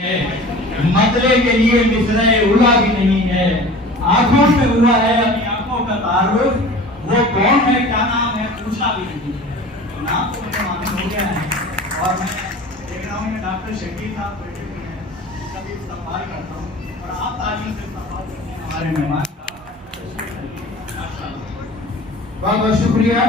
मतले के लिए मिसरे उला भी नहीं है, आंखों में हुआ है अपनी आंखों का तारुफ, वो कौन है क्या नाम है पूछा भी नहीं है, नाम तो मुझे मालूम हो गया है। और मैं देख रहा हूँ डॉक्टर शेट्टी साहब बैठे हुए हैं, कभी इस्तेमाल करता हूँ और आप तालीम से इस्तेमाल करते हैं हमारे मेहमान। बहुत बहुत शुक्रिया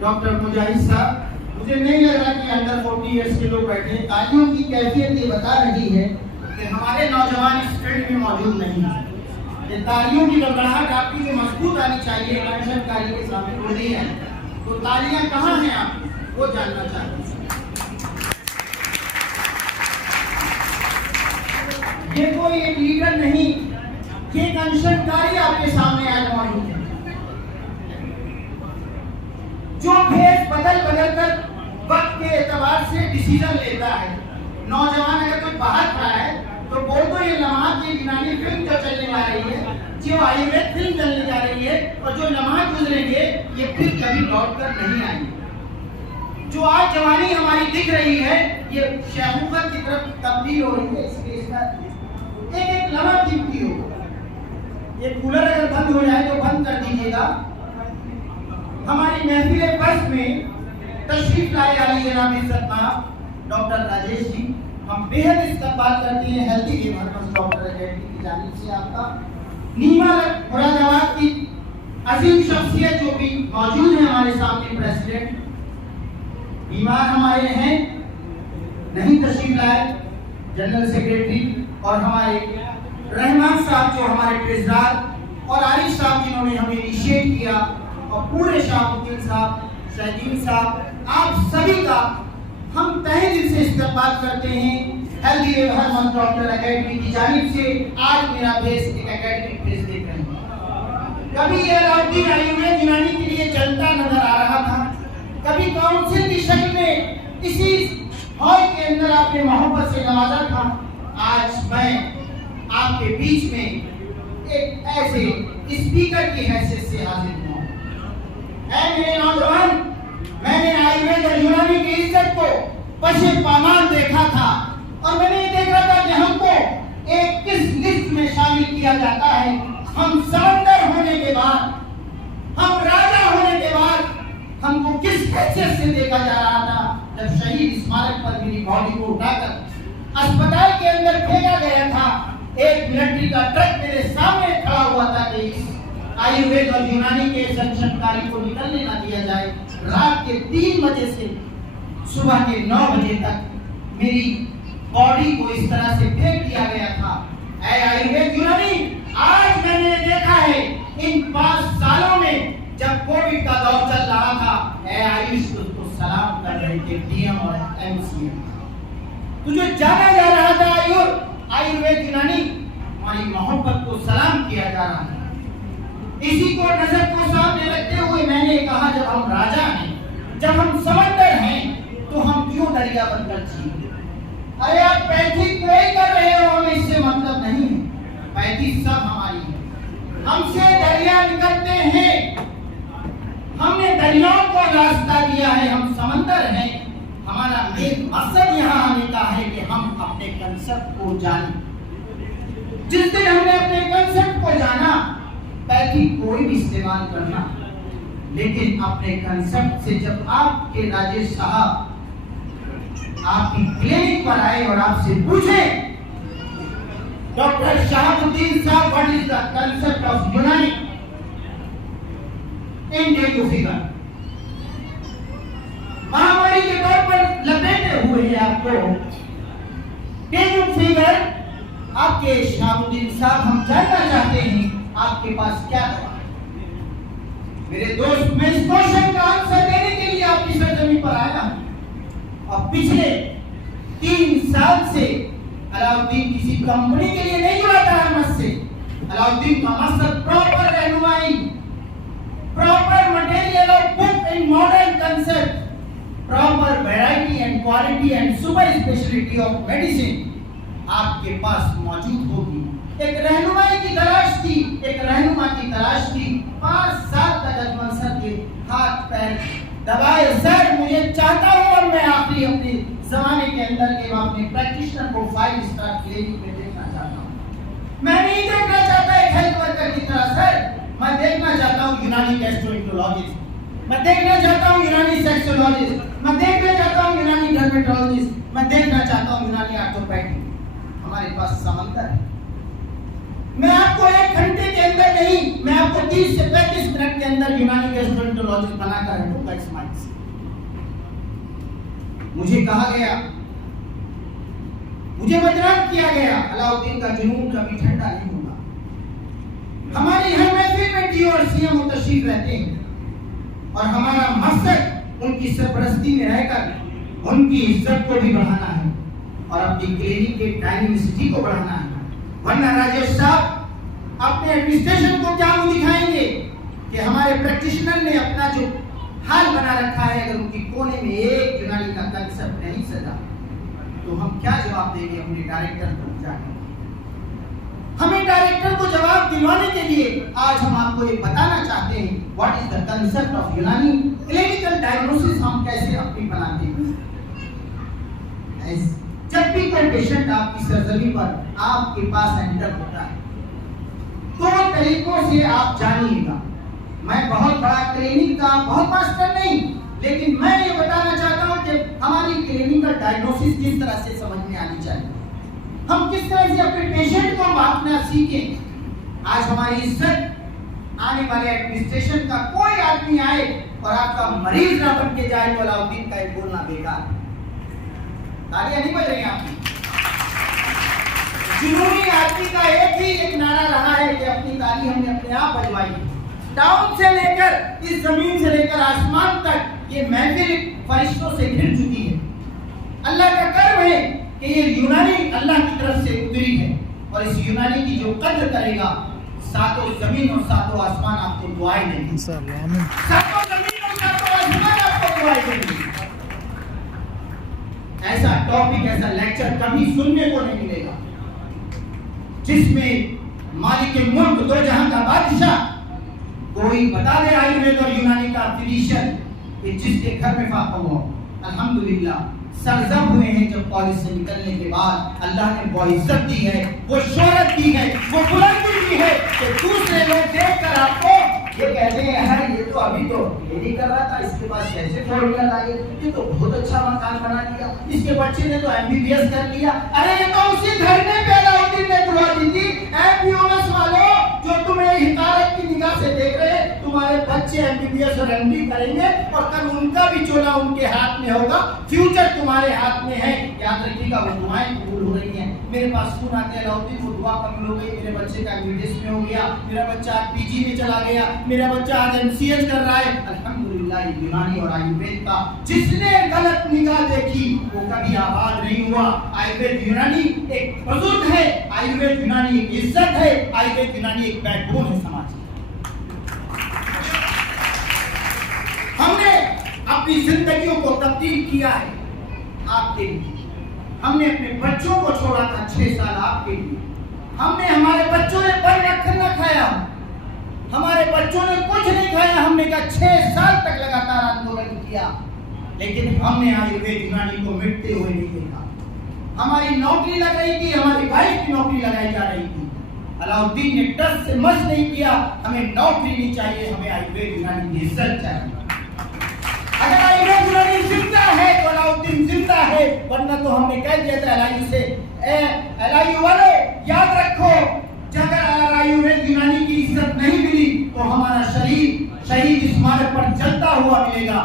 डॉक्टर मुजाहिद साहब। मुझे नहीं लग रहा कि अंडर 40 इयर्स के लोग बैठे हैं। तालियों की कैफियत ये बता रही है कि हमारे नौजवान इस फील्ड में मौजूद नहीं है। ये तालियों की गड़गड़ाहट आपकी जो मजबूत आनी चाहिए आंदोलनकारी के सामने हो रही है, तो तालियां कहाँ हैं आप वो जानना चाहते हैं। ये कोई एक लीडर नहीं, ये एक अनशनकारी आपके सामने आज मौजूद है जो भेष बदल बदल कर वक्त के एतबार से डिसीजन लेता है। नौजवान अगर कोई बाहर खड़ा है तो बोल दो ये लम्हात ये यूनानी फिल्म जो चलने जा रही है, जो आयुर्वेद फिल्म चलने जा रही है, और जो लम्हात गुजरेंगे ये फिर कभी लौट कर नहीं आएंगे। जो आज जवानी हमारी दिख रही है ये शहूकत की तरफ तब्दील हो रही है। इसलिए इसका एक एक लम्हा कीमती हो। ये कूलर अगर बंद हो जाए तो बंद कर दीजिएगा। हमारी महफिल बस में तशरीफ लाए वाली जनाब इज्जत डॉक्टर राजेश जी, हम बेहद इस्तकबाल करते हैं हेल्थी एमरजेंसी डॉक्टर अकेडमी की जानिब से आपका। नीमा मुरादाबाद की अजीम शख्सियत जो भी मौजूद है हमारे सामने, प्रेसिडेंट बीमार हमारे हैं नहीं तशरीफ लाए, जनरल सेक्रेटरी और हमारे रहमान साहब जो हमारे ट्रेजरर और आरिफ साहब जिन्होंने हमें इनिशिएट किया, और पूरे शाहबुद्दीन साहब, शहीदीन साहब, आप सभी का हम तहे दिल से इस्तकबाल करते हैं हेल्दी एमरजेंसी डॉक्टर अकेडमी की जानिब से। आज मेरा भेष एक एकेडमिक भेष देख रहे हैं। कभी ये अलाउद्दीन आयुर्वेद यूनानी के लिए चलता नजर आ रहा था, कभी काउंसिल की शक्ल में इसी हॉल के अंदर आपने मोहब्बत से नवाजा था। आज मैं आपके बीच में एक ऐसे स्पीकर की हैसियत से हाजिर हूँ। मेरे नौजवान, मैंने आयुर्वेद और यूनानी की इज्जत को पशे पामान देखा था, और मैंने ये देखा था कि हमको एक किस लिस्ट में शामिल किया जाता है। हम समंदर होने के बाद, हम राजा होने के बाद हमको किस हैसियत से देखा जा रहा था। जब शहीद स्मारक पर मेरी बॉडी को उठाकर अस्पताल के अंदर फेंका गया था, एक मिलिट्री का ट्रक मेरे सामने खड़ा हुआ था कि आयुर्वेद और यूनानी के संशोधनकारी को निकलने ना दिया जाए। रात के 3 बजे से सुबह के 9 बजे तक मेरी बॉडी को इस तरह से फेंक दिया गया था। ऐ आयुर्वेद यूनानी, आज मैंने देखा है इन 5 सालों में जब कोविड का दौर चल रहा था, ऐ आयुष को सलाम कर रहे थे डीएम और एमसीएम। तुझे जाना जा रहा था आयुर्वेद यूनानी, हमारी मोहब्बत को सलाम किया जा रहा है। इसी को नजर को सामने रखते हुए मैंने कहा, जब हम राजा हैं, जब हम समंदर हैं, तो हम क्यों दरिया बनकर जिए। अरे आप पैंथी कोई कर रहे हो, हमें इससे मतलब नहीं है। पैंथी सब हमारी है, हमसे दरिया निकलते हैं, हमने दरियाओं को रास्ता दिया है, हम समंदर हैं। हमारा मेन मकसद यहाँ आने का है कि हम अपने कंसेप्ट को जानें। जिस दिन हमने अपने कंसेप्ट को जाना, पैथी कोई भी इस्तेमाल करना, लेकिन अपने कंसेप्ट से जब आपके राजेश साहब आपकी क्लिनिक पर आए और आपसे पूछे, डॉक्टर शहाबुद्दीन साहब, what is the concept of यूनानी इन डेंगू फीवर, महामारी के तौर पर लपेटे हुए हैं आपको डेंगू फीवर, आपके शहाबुद्दीन साहब हम जानना चाहते हैं आपके पास क्या दवा है। मेरे दोस्त, मैं इस क्वेश्चन का आंसर देने के लिए आपकी सरजमी पर आया हूं। और पिछले 3 साल से अलाउद्दीन किसी कंपनी के लिए नहीं जुड़ा था हमसे से। अलाउद्दीन का मकसद प्रॉपर रहनुमाई, proper material of book in modern concept, proper variety and quality and super speciality of medicine आपके पास मौजूद होगी। एक रहनुमाई की तलाश थी, एक रहनुमा की तलाश थी। 5 साल तक अजमल सर के हाथ पैर दबाए, सर मुझे चाहता हूं और मैं आखिरी अपनी जमाने के अंदर के मैं अपने प्रैक्टिशनर को 5 स्टार क्लिनिक में देखना चाहता हूँ। मैं नहीं देखना चाहता एक हेल्थ वर्कर की तरह सर, मैं देखना चाहता हूँ यूनानी गैस्ट्रोएंटरोलॉजिस्ट, मैं देखना चाहता हूँ यूनानी सेक्सोलॉजिस्ट, मैं देखना चाहता हूँ यूनानी डर्मेटोलॉजिस्ट, मैं देखना चाहता हूँ यूनानी ऑर्थोपेडिक। हमारे पास समंदर है। मैं आपको 1 घंटे के अंदर नहीं, मैं आपको 30 से 35 मिनट के अंदर यूनानी गैस्ट्रोएंटरोलॉजिस्ट बनाकर रखूंगा इस माइंड से। मुझे कहा गया, मुझे बदनाम किया गया, अलाउद्दीन का जुनून कभी ठंडा नहीं होगा। हमारी हर महफिल में डी और सीएम तशरीफ रहते हैं और हमारा मकसद उनकी सरपरस्ती में रहकर उनकी इज्जत को भी बढ़ाना है और अपनी क्लिनिक के डायनेमिसिटी को बढ़ाना है। वरना राजेश साहब अपने एडमिनिस्ट्रेशन को क्या मुंह दिखाएंगे कि हमारे प्रैक्टिशनर ने अपना जो हाल बना रखा है, अगर उनकी कोने में एक यूनानी का कंसेप्ट नहीं सजा तो हम क्या जवाब देंगे अपने डायरेक्टर को जाकर? हमें डायरेक्टर को जवाब दिलवाने के लिए आज हम आपको ये बताना चाहते हैं what is the concept of यूनानी क्लिनिकल डायग्नोसिस, हम कैसे अपनी बनाते हैं। जब भी कोई पेशेंट आपकी सर्जरी पर आपके पास एंटर होता है, 2 तरीकों से आप जानिएगा। मैं बहुत बड़ा क्लिनिक का बहुत मास्टर नहीं, लेकिन मैं ये बताना चाहता हूँ कि हमारी क्लिनिक का डायग्नोसिस किस तरह से समझ में आनी चाहिए, हम किस तरह से अपने पेशेंट को बांटना सीखें। आज हमारी इज्जत, आने वाले एडमिनिस्ट्रेशन का कोई आदमी आए और आपका मरीज ना बन के जाए तो अलाउद्दीन का एक बोलना बेकार। तालियां नहीं बज रही आपकी? जुनूनी आदमी का एक नारा रहा है कि अपनी ताली हमने अपने आप बजवाई। टाउन से लेकर इस जमीन से लेकर आसमान तक ये महफिल फरिश्तों से घिर चुकी है। अल्लाह का कर्म है कि ये यूनानी अल्लाह की तरफ से उतरी है और इस यूनानी की जो कद्र करेगा, 7 जमीन और 7 आसमान आपको दुआएं देंगे। 7 जमीन और 7 आसमान आपको दुआएं देंगे। ऐसा टॉपिक, ऐसा लेक्चर कभी सुनने को नहीं मिलेगा जिसमें मालिक मुल्क, 2 जहां का बादशाह कोई बता दे आयुर्वेद और यूनानी का फिजिशियन कि जिसके घर में फाका हुआ। अल्हम्दुलिल्लाह सरजम हुए हैं जब कॉलेज से निकलने के बाद अल्लाह ने वो इज्जत दी है, वो शोहरत दी है, वो बुलंदी दी है कि दूसरे लोग देखकर आपको ये कहते हैं यार ये तो अभी तो ये नहीं कर रहा था, इसके पास कैसे 4 व्हीलर आ गए, ये तो बहुत अच्छा मकान बना लिया, इसके बच्चे ने तो एमबीबीएस कर लिया। अरे ये तो उसी धरने पे अलाउद्दीन ने बुला दी थी। एमबीबीएस वालों जो तुम्हें हिकारत की निगाह से देख रहे हैं, तुम्हारे बच्चे एमबीबीएस और एमडी करेंगे और कल उनका भी चोला उनके हाथ में होगा, फ्यूचर तुम्हारे हाथ में है। याद रखिएगा, वो दुआएं कबूल हो रही हैं। मेरे पास फोन आते हैं अलाउद्दीन वो दुआ कबूल हो गई, मेरे बच्चे का एमबीबीएस में हो गया, मेरा बच्चा आज पीजी में चला गया, मेरा बच्चा आज एमसीएस कर रहा है। अल्हम्दुलिल्लाह यूनानी और आयुर्वेद का जिसने गलत निगाह देखी वो कभी आबाद नहीं हुआ। आयुर्वेद यूनानी एक बुजुर्ग है, आयुर्वेद यूनानी एक इज्जत है, आयुर्वेद यूनानी एक बैकबोन है समाज की। हमने अपनी जिंदगियों को तब्दील किया है आपके लिए। हमने अपने बच्चों को छोड़ा था 6 साल आपके लिए। हमने, हमारे बच्चों ने पर रखकर न खाया, हमारे बच्चों ने कुछ नहीं खाया। हमने कहा 6 साल तक लगातार आंदोलन किया, लेकिन हमने आयुर्वेद यूनानी को मिटते हुए नहीं देखा। हमारी नौकरी लग रही थी, हमारी वाइफ की नौकरी लगाई जा रही थी। अलाउद्दीन ने ट्रस्ट से मस नहीं किया, हमें नौकरी नहीं चाहिए, हमें आयुर्वेद यूनानी की इज्जत चाहिए। अगर आयुर्वेद यूनानी जिंदा है तो अलाउद्दीन जिंदा है, वरना तो हमने कह दिया था एलआईयू से, एलआईयू वालों याद रखो, अगर आयुर्वेद यूनानी की इज्जत नहीं मिली तो हमारा शरीर शहीद स्मारक पर जलता हुआ मिलेगा।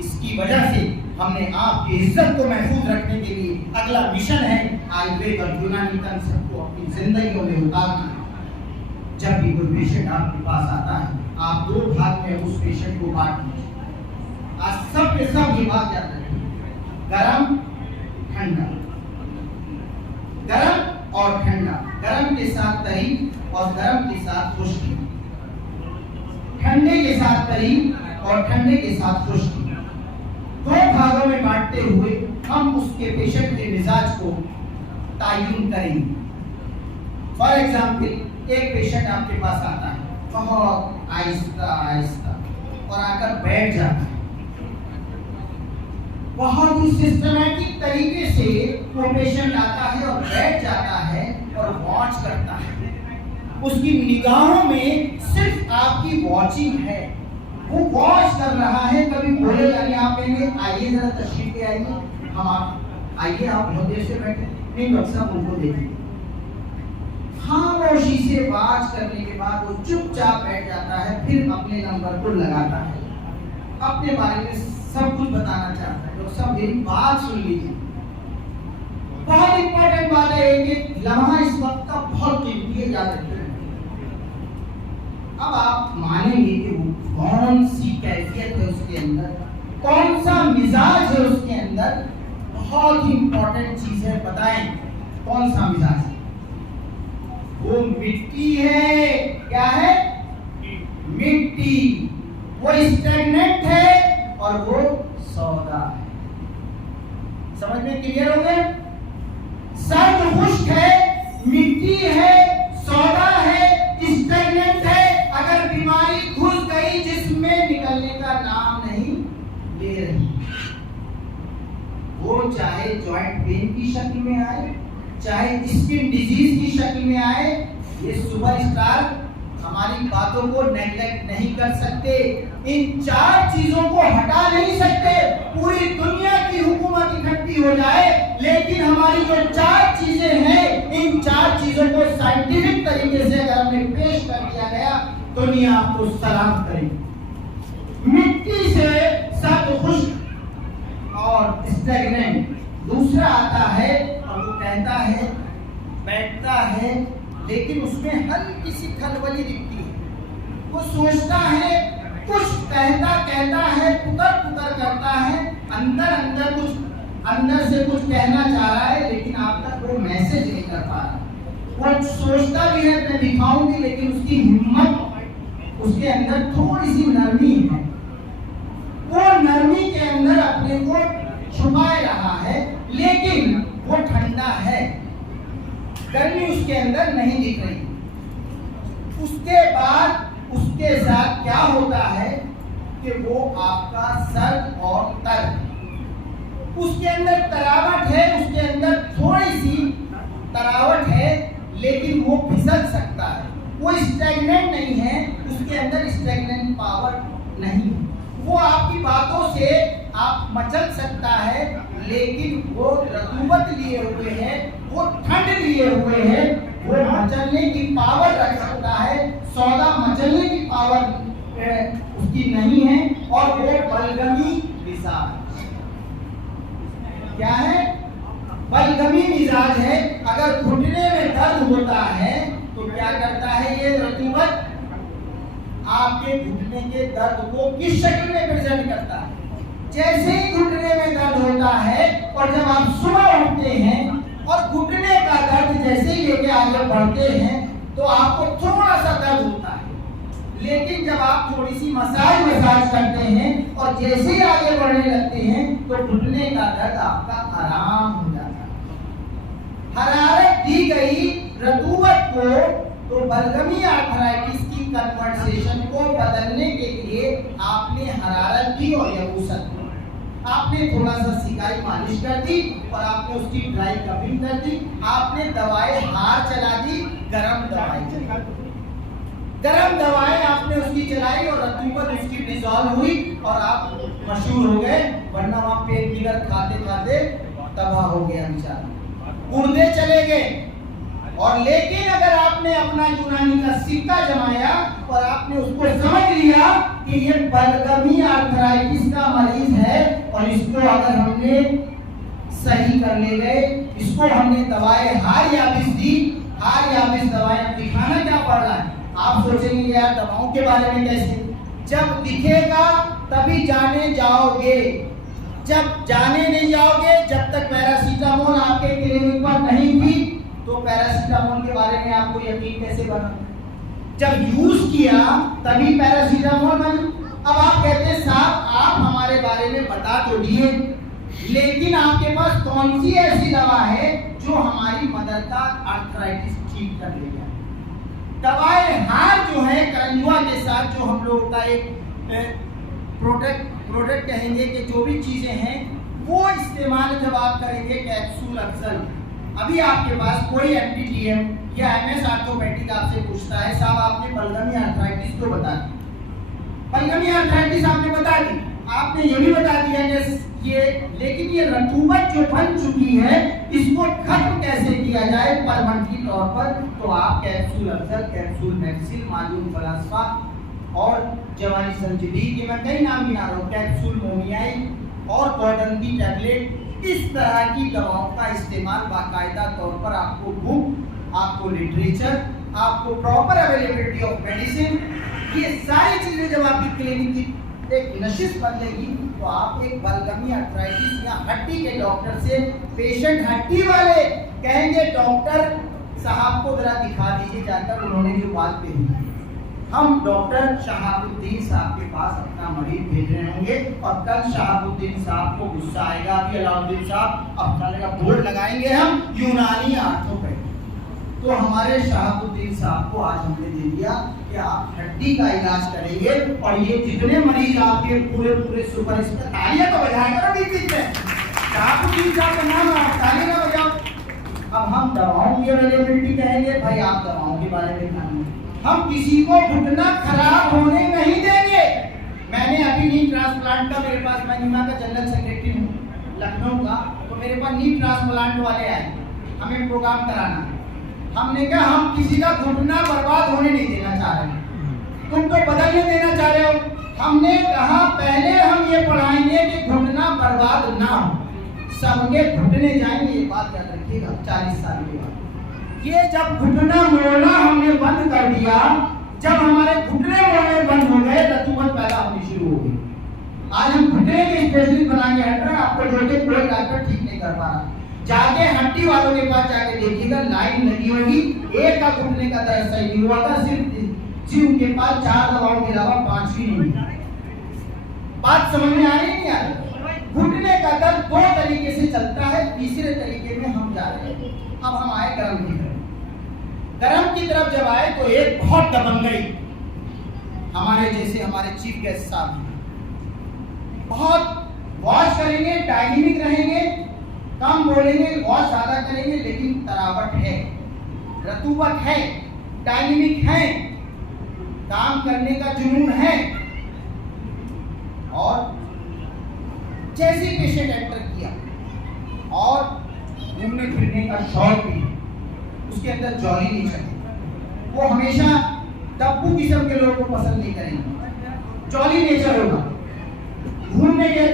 इसकी वजह से हमने आपकी इज्जत को महफूज रखने के लिए अगला मिशन है आयुर्वेद और यूनानी कंसेप्ट को अपनी जिंदगियों में उतारना। जब भी कोई पेशेंट आपके पास आता है, आप 2 भाग में उस पेशेंट को बांट दीजिए। आज सब के सब ये बात याद रखें, गरम ठंडा, गरम और ठंडा, गरम के साथ तरी और गरम के साथ खुश्की, ठंडे के साथ तरी और ठंडे के साथ खुश्की। 2 भागों में बांटते हुए हम उसके पेशेंट के मिजाज को तायुन करेंगे। फॉर एग्जाम्पल, एक पेशेंट आपके पास आता है बहुत आहिस्ता आहिस्ता और आकर बैठ जाता है। बहुत ही सिस्टमैटिक तरीके से वो पेशेंट आता है और बैठ जाता है और वॉच करता है। उसकी निगाहों में सिर्फ आपकी वॉचिंग है, वो वॉच कर रहा है। कभी बोले यानी आप कहेंगे आइए जरा तशरीफ ले आइए, हम आप आइए, आप बहुत देर से बैठे, नहीं डॉक्टर साहब उनको देखिए। खामोशी से वॉच करने के बाद वो चुपचाप बैठ जाता है, फिर अपने नंबर को लगाता है, अपने बारे में सब कुछ बताना चाहता है। तो सब मेरी बात सुन लीजिए, बहुत इंपॉर्टेंट बात है कि लम्हा इस वक्त का बहुत कीमती है, याद रखिए। अब आप मानेंगे कि वो कौन सी कैफियत है उसके अंदर, कौन सा मिजाज है उसके अंदर, बहुत ही इंपॉर्टेंट चीज है। बताएं कौन सा मिजाज है? वो मिट्टी है। क्या है? मिट्टी। वो स्टैग्नेंट है और वो सौदा है। समझ में क्लियर हो गया? सर्द खुश्क है, मिट्टी है, सौदा है, स्टैग्नेंट है। अगर बीमारी घुस गई जिसमें निकलने का नाम नहीं ले रही, वो चाहे जॉइंट पेन की शक्ल में आए, चाहे स्किन डिजीज की शक्ल में आए, ये सुपरस्टार हमारी बातों को नेग्लेक्ट नहीं कर सकते। इन चार चीजों को हटा नहीं सकते। पूरी दुनिया की हुकूमत इकट्ठी हो जाए, लेकिन हमारी जो चार चीजें हैं, इन चार चीजों को साइंटिफिक तरीके से अगर हमने पेश कर दिया गया, दुनिया आपको सलाम करेगी। मिट्टी से सर्द खुश्क और स्टैग्नेंट। दूसरा आता है और वो कहता है, बैठता है, लेकिन उसमें हल्की सी खलबली दिखती है। वो सोचता है, कुछ कहता है, पुतर करता है, अंदर से कुछ कहना चाह रहा है, लेकिन आप तक वो मैसेज नहीं कर पा रहा। वो सोचता भी है मैं दिखाऊंगी, लेकिन उसकी हिम्मत, उसके अंदर थोड़ी सी नरमी है। वो नरमी के अंदर अपने को छुपाए रहा है, लेकिन वो ठंडा है, गर्मी उसके अंदर नहीं दिख रही। उसके बाद उसके साथ क्या होता है कि वो आपका सर्द और तर्क, उसके अंदर तरावट है, उसके अंदर थोड़ी सी तरावट है, लेकिन वो फिसल सकता है। वो स्टैग्नेंट नहीं है, उसके अंदर स्टैग्नेंट पावर नहीं। वो आपकी बातों से आप मचल सकता है, लेकिन वो रतूबत लिए हुए है, वो ठंड लिए हुए है, वो मचलने की पावर रख सकता है। सौदा मचलने की पावर उसकी नहीं है, और वो बलगमी मिजाज। क्या है? बलगमी मिजाज है। अगर घुटने में दर्द होता है तो क्या करता है ये रतूबत? आपके घुटने के दर्द को किस शक्ल में प्रेजेंट करता है? जैसे ही घुटने में दर्द होता है, और जब आप सुबह उठते हैं और घुटने का दर्द जैसे ही लेके आगे बढ़ते हैं, तो आपको थोड़ा सा दर्द होता है, लेकिन जब आप थोड़ी सी मसाज करते हैं और जैसे ही आगे बढ़ने लगते हैं, तो घुटने का दर्द आपका आराम हो जाता है। हरारत दी गई रतूबत को, तो बलगमी आर्थराइटिस की कन्वर्सेशन को बदलने के लिए आपने हरारत दी और यबूसत दी। आपने थोड़ा सा सिकाई मालिश कर दी और आपने उसकी ड्राई कपिंग कर दी। आपने दवाएं हार चला दी, गरम दवाएं आपने उसकी चलाई और रतूबत उसकी डिसॉल्व हुई और आप मशहूर हो गए। वरना वहां पेट किलर खाते खाते तबाह हो गया बेचारा, गुर्दे चले गए। और लेकिन अगर आपने अपना यूनानी का सिक्का जमाया और आपने उसको समझ लिया कि ये बलगमी आर्थराइटिस का मरीज है, और इसको अगर हमने सही कर ले गए, इसको हमने दवाएं हार याबिस दी, हार याबिस दवाएं दिखाना क्या पड़ रहा है? आप सोचेंगे यार दवाओं के बारे में कैसे? जब दिखेगा तभी जाने जाओगे। जब जाने नहीं जाओगे, जब तक पैरासीटामोल आपके क्लिनिक पर नहीं थी, तो पैरासीटामोल के बारे में आपको यकीन कैसे बना? जब यूज किया तभी पैरासीटामोल बना। अब आप कहते हैं साहब आप हमारे बारे में बता तो दिए, लेकिन आपके पास कौन सी ऐसी दवा है जो हमारी मदर का आर्थराइटिस ठीक कर लेगा? दवाएं हार जो है करंजुआ के साथ, जो हम लोग का एक प्रोडक्ट कहेंगे कि जो भी चीजें हैं वो इस्तेमाल जब आप करेंगे कैप्सूल अक्सर, अभी आपके पास कोई एमडीटीएम या एमएस ऑर्थोपेडिक आपसे पूछता है साहब आपने बलगमी आर्थराइटिस क्यों बता दी, बलगमी आर्थराइटिस आपने बता दी, आपने ये भी बता दिया कि ये, लेकिन ये रतूबत जो बन चुकी है इसको खत्म कैसे किया जाए परमानेंट तौर पर, तो आप कैप्सूल अक्सर, कैप्सूल मैक्सिल, मालूम फलास्फा और जवानी संजीवी के मैं कई नाम गिना रहा हूँ, कैप्सूल मोमियाई और कॉटन की टैबलेट, इस तरह की दवाओं का इस्तेमाल बाकायदा तौर पर आपको बुक, आपको लिटरेचर, आपको प्रॉपर अवेलेबिलिटी ऑफ मेडिसिन, ये सारी चीजें जब आपकी क्लिनिक की एक नशिश बदलेगी तो आप एक बलगमी आर्थराइटिस या हड्डी के डॉक्टर से, पेशेंट हड्डी वाले कहेंगे डॉक्टर साहब को जरा दिखा दीजिए जाकर, उन्होंने जो बात कही, हम डॉक्टर शहाबुद्दीन साहब के पास अपना मरीज भेज रहे होंगे और कल शहाबुद्दीन साहब को गुस्सा आएगा कि अलाउद्दीन साहब अपना जगह बोर्ड लगाएंगे हम यूनानी आर्थोपेडिक, तो हमारे शहाबुद्दीन साहब को आज हमने दे दिया कि आप हड्डी का इलाज करेंगे और ये जितने मरीज आपके पूरे पूरे सुपर, इसमें तालियां तो बजाएगा ना बीच में, शहाबुद्दीन साहब का नाम आप ताली ना बजाओ। अब हम दवाओं की अवेलेबिलिटी कहेंगे, भाई आप दवाओं के बारे में जानिए, हम किसी को घुटना खराब होने नहीं देंगे। मैंने अभी नी ट्रांसप्लांट का, मेरे पास, मैं नीमा का जनरल सेक्रेटरी हूँ लखनऊ का, तो मेरे पास नी ट्रांसप्लांट वाले आए, हमें प्रोग्राम कराना, हमने कहा हम किसी का घुटना बर्बाद होने नहीं देना चाह रहे, तुम तो बदलने देना चाह रहे हो। हमने कहा पहले हम ये पढ़ाएंगे कि घुटना बर्बाद ना हो, सबके घुटने जाएंगे, ये बात याद रखिएगा 40 साल के बाद। ये जब घुटना मोड़ना हमने बंद कर दिया, जब हमारे घुटने मोड़ने बंद हो गए, रतूबत पैदा होनी शुरू हो गई। आज हम घुटने के स्पेशलिस्ट बनाएंगे, हटना आपको जोड़े कोई डॉक्टर ठीक नहीं कर पा रहा, जाके हड्डी वालों के पास जाके देखिएगा, लाइन लगी होगी, एक का घुटने का दर्द सही नहीं हुआ था, सिर्फ जी उनके पास 4 दवाओं के अलावा 5 भी नहीं। बात समझ में आ रही नहीं आ रही? घुटने का दर्द 2 तरीके से चलता है, तीसरे तरीके में हम जा रहे हैं। अब हम आए गरम की तरफ, गरम की तरफ जब आए तो एक बहुत दबंगई, हमारे जैसे हमारे चीफ गेस्ट साहब बहुत वॉश करेंगे, डायनेमिक रहेंगे, कम बोलेंगे, वॉश ज्यादा करेंगे, लेकिन तरावट है, रतूबत है, डायनेमिक है, काम करने का जुनून है, और जैसे पेशेंट एंटर किया और घूमने फिरने का शौक भी, उसके अंदर जॉली नेचर है, वो हमेशा तब्बू किस्म के लोगों को पसंद नहीं करेंगे, जॉली नेचर होगा, घूमने के,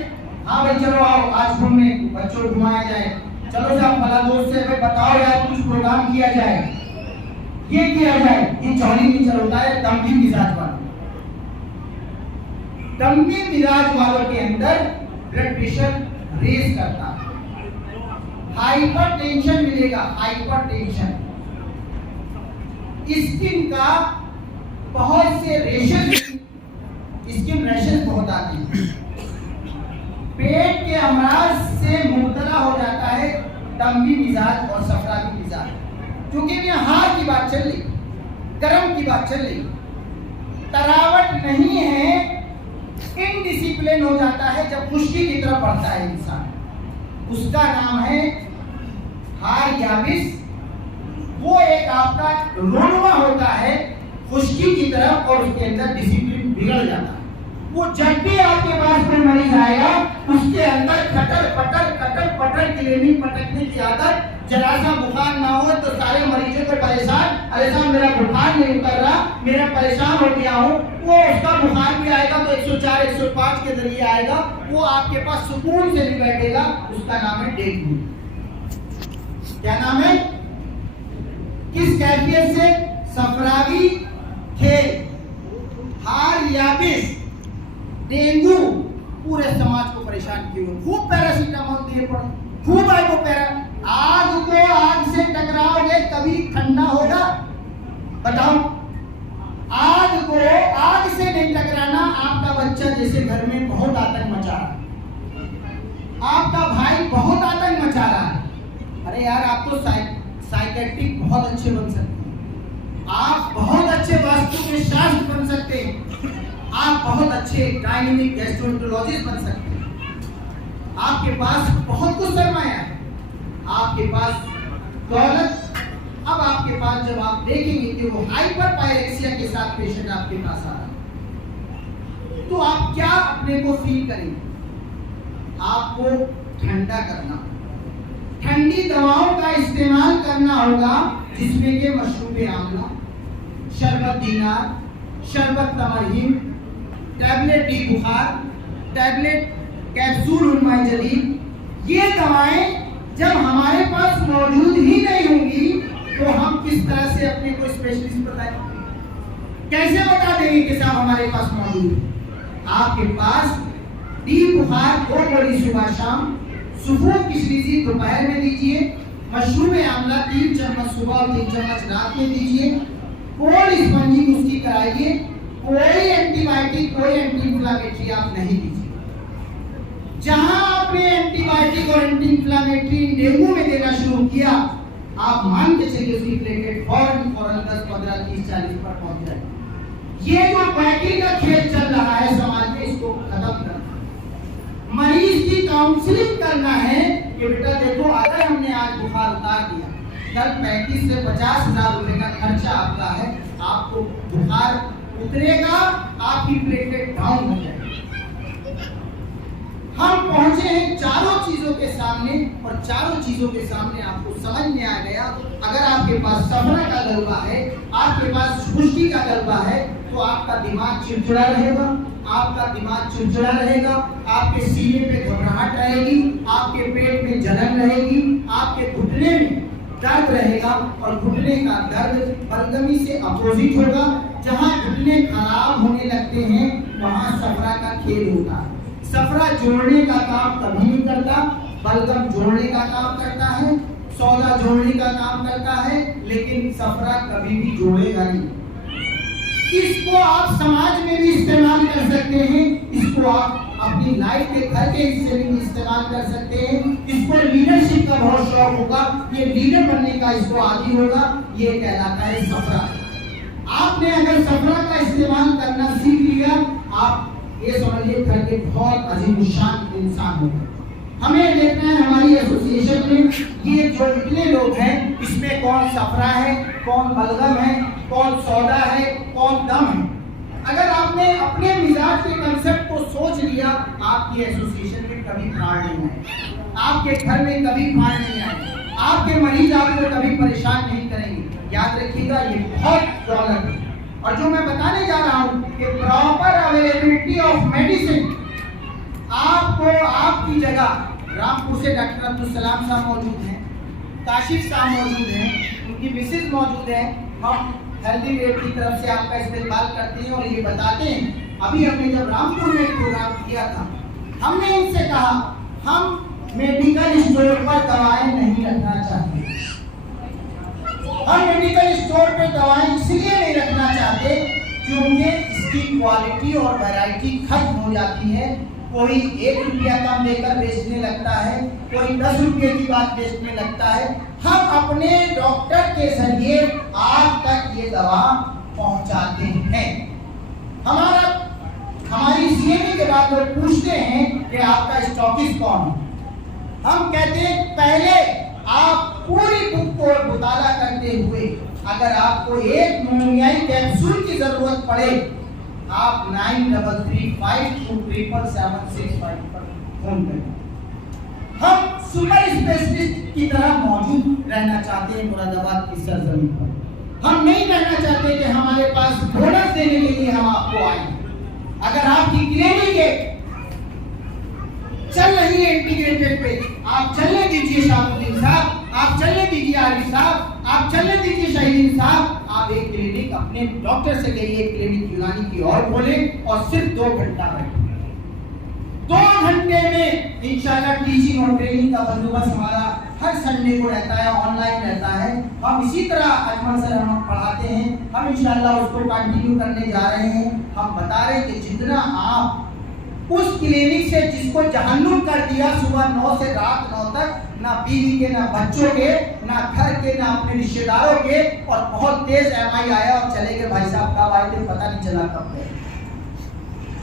हाँ भाई चलो आओ आज घूमने, बच्चों को घुमाया जाए, चलो साहब फला दोस्त से भाई बताओ यार कुछ प्रोग्राम किया जाए, ये किया जाए, ये जॉली नेचर होता है दम्भी मिजाज वालों। दम्भी मिजाज वालों के अंदर ब्लड प्रेशर रेस करता है, हाइपर टेंशन मिलेगा, हाइपर टेंशन, स्किन का बहुत से रेशेस, स्किन रेशेस बहुत आते हैं, पेट के अमराज से मुब्तला हो जाता है दम्भी मिजाज और सफरावी मिजाज, क्योंकि यहाँ हार की बात चल रही, गर्म की बात चल रही, तरावट नहीं है, इनडिसिप्लिन हो जाता है जब खुश्की की तरफ बढ़ता है इंसान, उसका नाम है हार याबिस, वो एक आपका रोनुआ होता है खुश्की की तरफ और उसके अंदर डिसिप्लिन बिगड़ जाता है। वो जब भी आपके पास में मरीज आएगा उसके अंदर कटर पटर क्लिनिक पटकने की आदत, जरा सा बुखार ना हो तो सारे मरीजों को परेशान, अरे साहब मेरा बुखार नहीं उतर रहा, मेरा परेशान हो गया हूँ, वो उसका बुखार भी आएगा तो 104 105 के जरिए आएगा, वो आपके पास सुकून से नहीं बैठेगा, उसका नाम है डेंगू। क्या नाम है? किस कैफियत से? सफरावी खेल, हार याबिस, डेंगू पूरे समाज को परेशान किए, खूब पैरासीटामोल दिए पड़े, खूब आइबोपेरा, आग को आग से टकराओगे कभी ठंडा होगा? बताओ, आग को आग से नहीं टकराना। आपका बच्चा जैसे घर में बहुत आतंक मचा रहा है, आपका भाई बहुत आतंक मचा रहा है, अरे यार आप तो साइकेट्रिक बहुत अच्छे बन सकते हैं, आप बहुत अच्छे वास्तु के शास्त्र बन सकते हैं, आप बहुत अच्छे डायनेमिक गैस्ट्रोएंटरोलॉजिस्ट बन सकते हैं, आपके पास बहुत कुछ सरमाया है, आपके पास दौलत। अब आपके पास जब आप देखेंगे कि वो हाइपर पायरेक्सिया के साथ पेशेंट आपके पास आ रहा है, तो आप क्या अपने को फील करेंगे? आपको ठंडा करना, ठंडी दवाओं का इस्तेमाल करना होगा, जिसमें के मशरूब आमला, शरबत दीनार, शरबत तमरहीन, टैबलेट डी बुखार, टैबलेट कैप्सूल उन्माई जदीद। ये दवाएं जब हमारे पास मौजूद ही नहीं होंगी तो हम किस तरह से अपने को स्पेशलिस्ट बताएंगे? कैसे बता देंगे कि साहब हमारे पास मौजूद है? आपके पास डी बुखार 2 गोली सुबह शाम, सुबह की शीशी दोपहर में दीजिए, मशरूब आमला 3 चम्मच सुबह और 3 चम्मच रात में दीजिए, कोल्ड स्पंजिंग उसकी कराइए, कोई एंटीबायोटिक कोई एंटी इंफ्लेमेटरी आप नहीं दीजिए। जहां आपने एंटीबायोटिक और एंटी इंफ्लेमेटरी डेंगू में देना शुरू किया, आप मान के चलिए उसकी प्लेटलेट फौरन 10, 15, 30, 40 पर पहुंच जाएगी। ये जो बैटरी का खेल चल रहा है समाज में, इसको खत्म करना, मरीज की काउंसलिंग करना है कि बेटा देखो, अगर हमने आज बुखार उतार दिया, कल 35 से 50,000 रुपए का खर्चा आपका है, आपको बुखार उतरेगा, आपकी प्लेटलेट डाउन हो जाएगी। हम पहुंचे हैं चारों चीजों के सामने, और चारों चीजों के सामने आपको समझ में आ गया। अगर आपके पास सफरा का गलबा है, आपके पास खुश्की का गलबा है, तो आपका दिमाग चिड़चिड़ा रहेगा, आपका दिमाग चिड़चिड़ा रहेगा, आपके सीने पे घबराहट रहेगी, आपके पेट में जलन रहेगी, आपके घुटने में दर्द रहेगा, और घुटने का दर्द बलगमी से अपोजिट होगा। जहां घुटने खराब होने लगते हैं वहां सफरा का खेल होता है। सफरा जोड़ने का काम कभी नहीं करता, बलगम जोड़ने का काम करता है, सौदा जोड़ने का काम करता है, लेकिन सफरा कभी भी जोड़ेगा नहीं। इसको आप समाज में भी इस्तेमाल कर सकते हैं, इसको आप अपनी लाइफ के घर के हिस्से में इस्तेमाल कर सकते हैं। इसको लीडरशिप का बहुत शौक होगा, ये लीडर बनने का इसको आदी होगा, ये कहलाता है सफरा। आपने अगर सफरा का इस्तेमाल करना सीख लिया, आप ये समझिए घर के बहुत अजीमुशान इंसान होंगे। हमें देखना है हमारी एसोसिएशन में ये जो इतने लोग हैं, इसमें कौन सफरा है, कौन बलगम है, कौन सौदा है, कौन दम है। अगर आपने अपने मिजाज के कंसेप्ट को सोच लिया, आपकी एसोसिएशन में कभी फाड़ नहीं आए, आपके घर में कभी फाड़ नहीं आए, आपके मरीज आपको कभी परेशान नहीं करेंगे। याद रखिएगा, ये बहुत दौलत है। और जो मैं बताने जा रहा हूँ कि प्रॉपर अवेलेबिलिटी ऑफ मेडिसिन, आपको आपकी जगह रामपुर से डॉक्टर अब्दुल सलाम साहब मौजूद हैं, काशिफ साहब मौजूद हैं, उनकी मिसेज मौजूद है। हम हेल्दी वेट की तरफ से आपका इस्तेमाल करते हैं और ये बताते हैं। अभी हमने जब रामपुर में एक प्रोग्राम किया था, हमने इनसे कहा हम मेडिकल स्टोर पर दवाएं नहीं रखना चाहते। हम मेडिकल स्टोर पे दवाएं इसलिए नहीं रखना चाहते क्योंकि इसकी क्वालिटी और वैरायटी खत्म हो जाती है। कोई 1 रुपया कम देकर बेचने लगता है, कोई 10 रुपये की बात बेचने लगता है। हम अपने डॉक्टर के जरिए आप तक ये दवा पहुंचाते हैं। हमारी सीएमई के बाद लोग पूछते हैं कि आपका स्टॉकिस्ट कौन है। हम कहते हैं पहले आप पूरी बुक को मुताला करते हुए अगर आपको एक मोमियाई कैप्सूल की जरूरत पड़े, आप 9335277765 पर फोन करें। हम सुपर स्पेशलिस्ट की तरह मौजूद रहना चाहते हैं मुरादाबाद की सरजमीन पर। हम नहीं रहना चाहते कि हमारे पास बोनस देने के लिए हम आपको आए। अगर आपकी क्लिनिक चल रही है इंटीग्रेटेड पे, आप चलने दीजिए शाहरुद्दीन साहब, आप चलने दीजिए आरिफ साहब, आप चलने दीजिए शहीद साहब। आप एक क्लिनिक अपने डॉक्टर से कहिए, एक क्लिनिक यूनानी की और खोलें और सिर्फ 2 घंटा रखें। 2 घंटे में इंशाल्लाह टीचिंग और ट्रेनिंग का बंदोबस्त हमारा हर संडे को रहता है, ऑनलाइन रहता है। हम इसी तरह अजमल सर हम पढ़ाते हैं, हम इंशाल्लाह उसको कंटिन्यू करने जा रहे हैं। हम बता रहे हैं कि जितना आप उस क्लिनिक से जिसको जहन्नुम कर दिया सुबह 9 से रात 9 तक, ना बीवी के, ना बच्चों के, ना घर के, ना अपने रिश्तेदारों के, और बहुत तेज एमआई आया और चले गए। भाई साहब कब आए थे पता नहीं चला कब गए।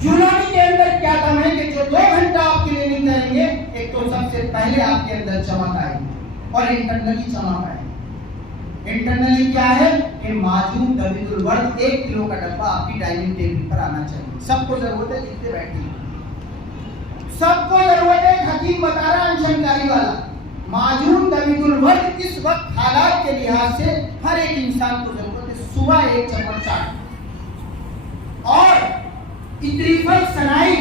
यूनानी के अंदर क्या दम है कि जो 2 घंटा आप क्लीनिंग करेंगे, एक तो सबसे पहले आपके अंदर चमक आएगी और इंटरनली चमक आएगी। इंटरनली क्या है कि माजून दबिदुल वर्द 1 किलो का डब्बा आपकी डाइनिंग टेबल पर आना चाहिए। सबको जरूरत है, जितने बैठे सबको जरूरत है। हकीम बता रहा अनशनकारी वाला माजून दबिदुल वर्द इस वक्त हालात के लिहाज से हर एक इंसान को जरूरत है। सुबह 1 चम्मच चाय और इत्रीफल सनाई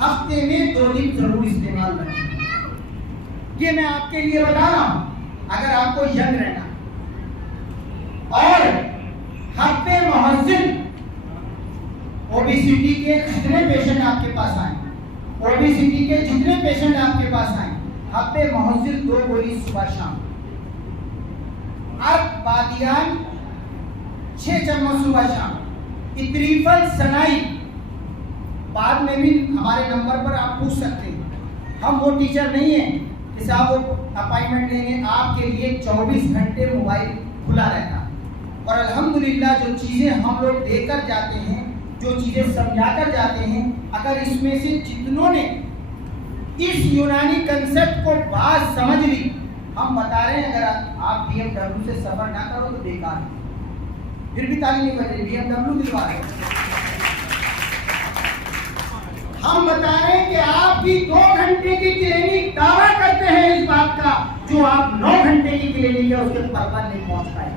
हफ्ते में 2 दिन जरूर इस्तेमाल करें। ये मैं आपके लिए बता रहा हूं अगर आपको यंग रहना। और हफ्ते मुहज्जिन ओबेसिटी के जितने पेशेंट आपके पास आए, ओबेसिटी के जितने पेशेंट आपके पास आए, हफ्ते मुहज्जिन 2 गोली सुबह शाम। अर्क बादियान 6 चम्मच सुबह शाम। इत्रीफल सनाई बाद में भी हमारे नंबर पर आप पूछ सकते हैं। हम वो टीचर नहीं है कि साहब वो अपॉइंटमेंट लेंगे। आपके लिए 24 घंटे मोबाइल खुला रहता है और अल्हम्दुलिल्लाह जो चीज़ें हम लोग देकर जाते हैं, जो चीज़ें समझाकर जाते हैं, अगर इसमें से जितनों ने इस यूनानी कंसेप्ट को बात समझ ली, हम बता रहे हैं अगर आप BMW से सफर ना करो तो बेकार है। फिर भी ताली नहीं बज रही, BMW दिलवा रहे। हम बता रहे हैं कि आप भी 2 घंटे की क्लिनिक दावा करते हैं इस बात का, जो आप 9 घंटे की क्लिनिक है उसके पर्पज नहीं पहुंच पाए।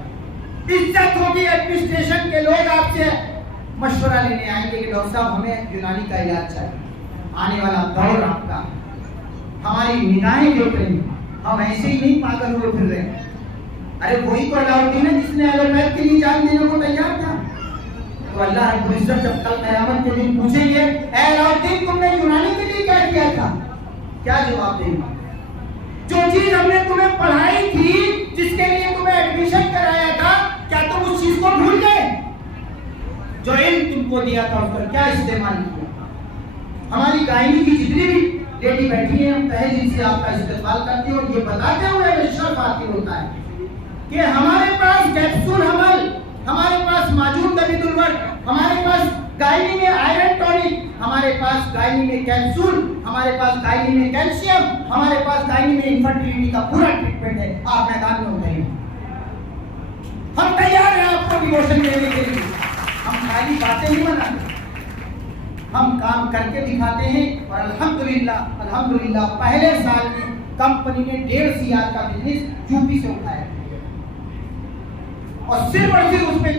इज्जत होगी एडमिनिस्ट्रेशन के लोग आपसे मशवरा लेने आएंगे कि डॉक्टर साहब हमें यूनानी का इलाज चाहिए। आने वाला दौर आपका, हमारी निगाहें देख रही, हम ऐसे ही नहीं पागल हुए फिर रहे हैं। अरे वही तो अलाउद्दीन है जिसने एलोपैथ के लिए जान देने को तैयार था। तो अल्लाह रब्बुल इज्जत जब कल क़यामत के दिन पूछेंगे, ए अलाउद्दीन तुमने यूनानी के लिए क्या किया था, क्या जवाब देंगे? जो चीज हमने तुम्हें पढ़ाई थी, जिसके लिए तुम्हें एडमिशन कराया था, क्या तुम उस चीज को भूल गए? जो इल्म तुमको दिया था उसका क्या इस्तेमाल किया? हमारी गायनी की जितनी भी लेडी बैठी है, हम तहे दिल से आपका इस्तेमाल करते हैं और ये बताते हुए शर्फ हासिल होता है कि हमारे पास कैप्सूल हमल, हमारे पास माजून दबिदुल वर्द, हमारे पास गायनी में आयरन टॉनिक, हमारे पास गायनी में कैप्सूल, हमारे पास गायनी में कैल्शियम, हमारे पास गायनी में इनफर्टिलिटी का पूरा ट्रीटमेंट है। आप मैदान में उतरिए, हम तैयार हैं आपको डिवोशन देने के लिए। हम खाली बातें नहीं बनाते, हम काम करके दिखाते हैं। और अल्हम्दुलिल्लाह अल्हम्दुलिल्लाह पहले साल में कंपनी ने 1.5 CR का बिजनेस यूपी से उठाया और सिर्फ उसमें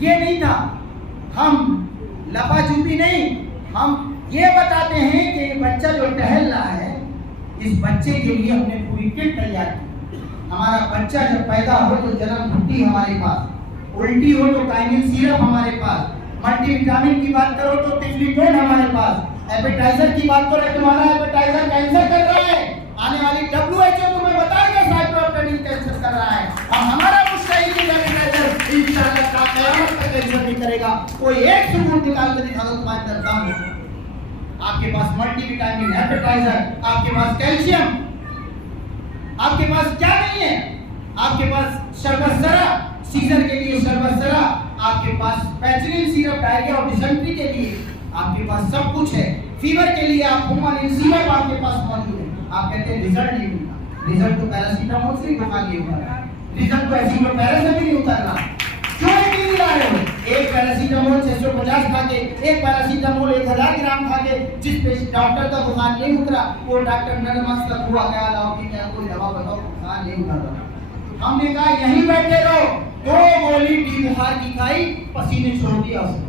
ये नहीं था, हम लपाछुपी नहीं, हम ये बताते हैं कि बच्चा जो टहल रहा है, इस बच्चे के लिए हमने पूरी किट तैयार की। हमारा बच्चा जब पैदा हो तो जन्म भुट्टी हमारे पास, उल्टी हो तो काइनिन सिरप हमारे पास, मल्टीविटामिन की बात करो तो टिफलिटोन हमारे पास, एपेटाइजर की बात करो तुम्हारा एपेटाइजर कैंसर कर रहा है, आने वाली WHO तुम्हें बताएगा साइटोप्लाज्मिक कैंसर कर रहा है। हम हमारा मुस्तहिद एपेटाइजर इंशाअल्लाह का क़यामत तक कैंसर नहीं करेगा। कोई एक सबूत निकाल कर दिखा दो तुम्हारे अंदर दम हो। आपके पास मल्टीविटामिन, एपेटाइजर, आपके पास कैल्शियम, आपके पास क्या नहीं है? आपके पास शरबत सरा, सीजर के लिए शरबत सरा, आपके पास पैचिलिन सिरप, डायरिया और डिसेंट्री के लिए आपके पास सब कुछ है। फीवर के लिए आप हुमालिन सिरप आपके पास मौजूद है। आप कहते हैं रिजल्ट नहीं मिलता, रिजल्ट तो पैरासीटामोल से ही बुखार नहीं होता, रिजल्ट तो एसिडोपैरा से भी नहीं उतर रहा। क्यों नहीं मिला रहे हो? एक पैरासीटामोल 650 खा के, एक पैरासीटामोल 1000 ग्राम खा के, जिस पे डॉक्टर का बुखार नहीं उतरा, वो डॉक्टर नरमस्तक हुआ, क्या लाओ कि क्या कोई दवा बताओ, बुखार नहीं उतर रहा। हमने कहा यहीं बैठे रहो। 2 गोली डी बुखार की खाई, पसीने छोड़ दिया उसने।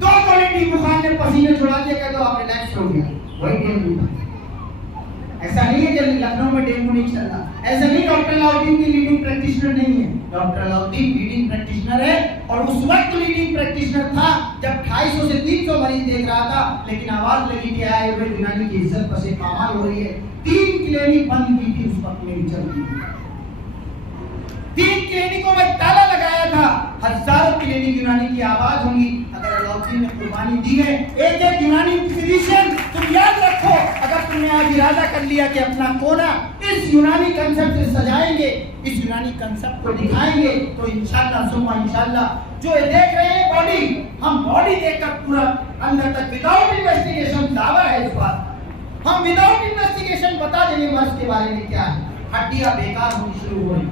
2 गोली डी बुखार ने पसीने छुड़ा दिया, कहते हो आप रिलैक्स हो गया, वही डेंगू। ऐसा नहीं है कि लखनऊ में डेंगू नहीं चल रहा, ऐसा नहीं डॉक्टर अलाउद्दीन की लीडिंग प्रैक्टिशनर नहीं है। डॉक्टर अलाउद्दीन लीडिंग प्रैक्टिशनर है और उस वक्त लीडिंग प्रैक्टिशनर था जब 250 से 300 मरीज देख रहा था, लेकिन आवाज लगी कि आयुर्वेद यूनानी की इज्जत पर से पामाल हो रही है। 3 क्लिनिक बंद की थी उस वक्त, मेरी चल रही थी। 3 क्लिनिकों में ताला लगाया था। हजारों क्लिनिक यूनानी की आबाद होंगी अगर अलाउद्दीन ने कुर्बानी दी है। एक एक यूनानी फिजिशियन, तुम याद रखो, अगर तुमने आज इरादा कर लिया कि अपना कोना इस यूनानी कंसेप्ट से सजाएंगे, इस यूनानी कंसेप्ट को दिखाएंगे, तो इंशाल्लाह सुम्मा इंशाल्लाह जो ये देख रहे हैं बॉडी, हम बॉडी देखकर पूरा अंदर तक विदाउट इन्वेस्टिगेशन दावा है इस बात, हम विदाउट इन्वेस्टिगेशन बता देंगे मर्ज के बारे में क्या है। हड्डियां बेकार होनी शुरू हो रही,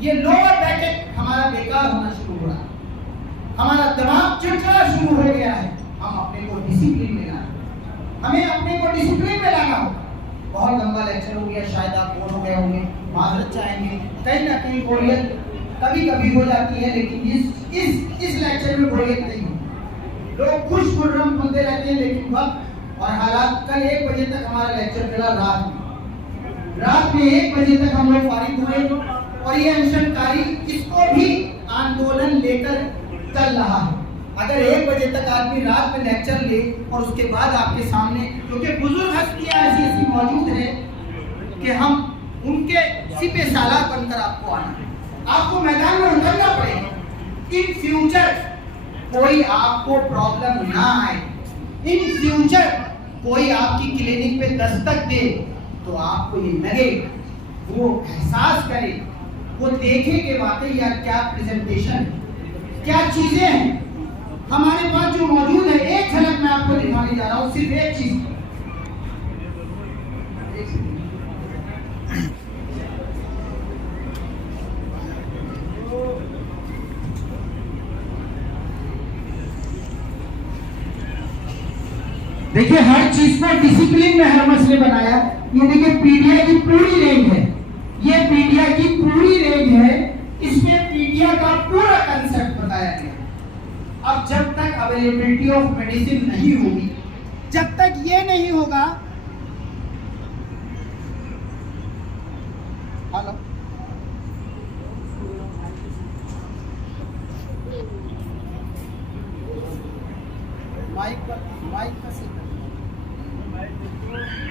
ये लोअर ब्रैकेट हमारा बेकार होना शुरू हो रहा है, हमारा दिमाग चिड़चिड़ा शुरू हो गया है। हम अपने को डिसिप्लिन में लाना, हमें अपने को डिसिप्लिन में लाना होगा। बहुत लंबा लेक्चर हो गया, शायद आप बोर हो गए होंगे, माजरत चाहेंगे, कहीं ना कहीं बोरियत कभी कभी हो जाती है, लेकिन इस लेक्चर में बोरियत नहीं हो। लोग खुश खुर्रम सुनते रहते हैं, लेकिन वक्त और हालात, कल 1 बजे तक हमारा लेक्चर चला, रात में 1 बजे तक हम लोग फारिग हुए, और ये अनशनकारी इसको भी आंदोलन लेकर चल रहा है। अगर 1 बजे तक आदमी रात में लेक्चर ले और उसके बाद आपके सामने, क्योंकि बुजुर्ग हस्तियां ऐसी ऐसी मौजूद है कि हम उनके सिपे सालार बनकर आपको आना, आपको मैदान में उतरना पड़ेगा। इन फ्यूचर कोई आपको प्रॉब्लम ना आए, इन फ्यूचर कोई आपकी क्लिनिक पे दस्तक दे तो आपको ये लगे, वो एहसास करे, वो देखे कि वाकई यार क्या प्रेजेंटेशन, क्या चीजें हैं हमारे पास जो मौजूद है। एक झलक मैं आपको दिखाने जा रहा हूँ, सिर्फ एक चीज। देखिए हर चीज को डिसिप्लिन में हरमस ने बनाया। ये देखिए पीडिया की पूरी रेंज है, ये पीडिया की पूरी रेंज है, इसमें पीडिया का पूरा कंसेप्ट बताया गया। अब जब तक अवेलेबिलिटी ऑफ मेडिसिन नहीं होगी, जब तक ये नहीं होगा